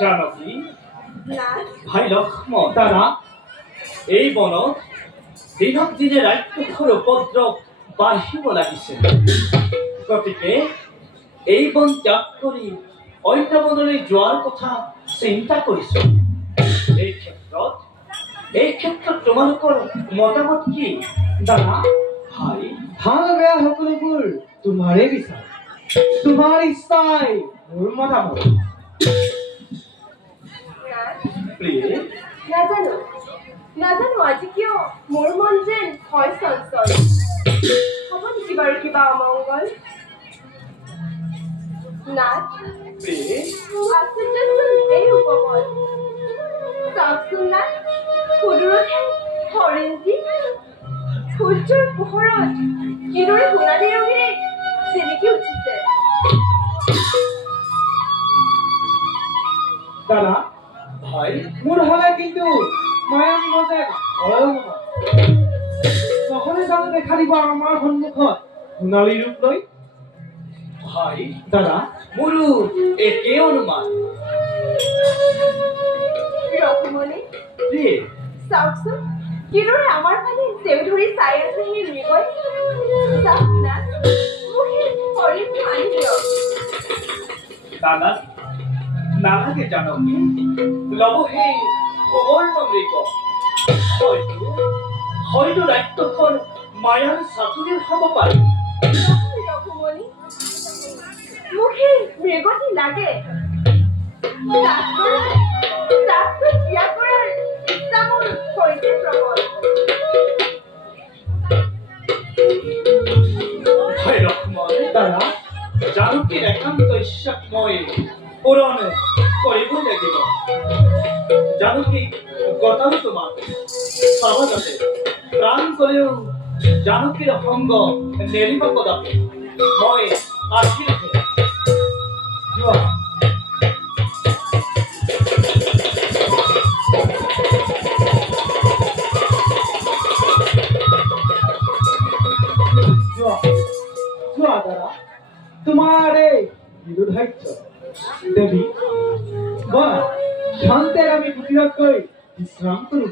জানকী ভাই লক্ষ্মণ তাৰা এই বনত দিনক দিনে ৰাক্ষসৰ উপদ্ৰৱ বাঢ়িব লাগিছে। গতিকে এই বন ত্যাগ কৰি অন্য বনলৈ যোৱাৰ কথা চিন্তা কৰিছো। এই ক্ষেত্ৰত তোমালোকৰ মতামত কি দাদা? ভাই ভাল বেয়া সকলোবোৰ তোমাৰে বিচাৰ, তোমাৰ ইচ্ছাই মোৰ মতামত। নাজানো আজি কিয় মোৰ মন যেন হয় চঞ্চল। হ'ব নেকি বাৰু কিবা অমংগল? এই উপবল চাওকচোন নাথ, সুদূৰত হৰিণটি সূৰ্যৰ পোহৰত কিদৰে সোণালী ৰঙেৰে জিলিকি উঠিছে। দাদা ভাই মোৰ হলে কিন্তু মায়াবী মজে নহলে জানো দেখা দিব আমাৰ সন্মুখত সোণালী ৰূপ লৈ? ভাই দাদা মোৰো একে অনুমান। ৰঘুমণি চাওকচোন কিদৰে আমাৰ ফালে চেউ ধৰি চাই আছে সেই মৃগই। চাওক না মোক সেই হৰিণটো আনি দিয়ক। দাদা নালাগে জানকী, লব সেই সুবৰ্ণ মৃগ। হয়তো ৰাক্ষসৰ মায়াৰ চাতুৰি হব পাৰে। ৰঘুমণি মোক সেই মৃগটি লাগে। বিয়া কৰাৰ ইচ্ছা মোৰ হৈছে প্ৰবল। হয় লক্ষ্মণ দাদা, জানকীৰ একান্ত ইচ্ছাক মই পূৰণ কৰিবই লাগিব। জানকীক গতালো তোমাক চাব যাতে প্ৰাণ গলেও জানকীৰ সংগ নেৰিব কদাপি। মই আশী ৰাখো। যোৱা যোৱা দাদা, তোমাৰ এই নিৰুধাৰ্য দেৱী বলা শান্তেৰে আমি কুটিৰত গৈ বিশ্ৰাম কৰোঁ।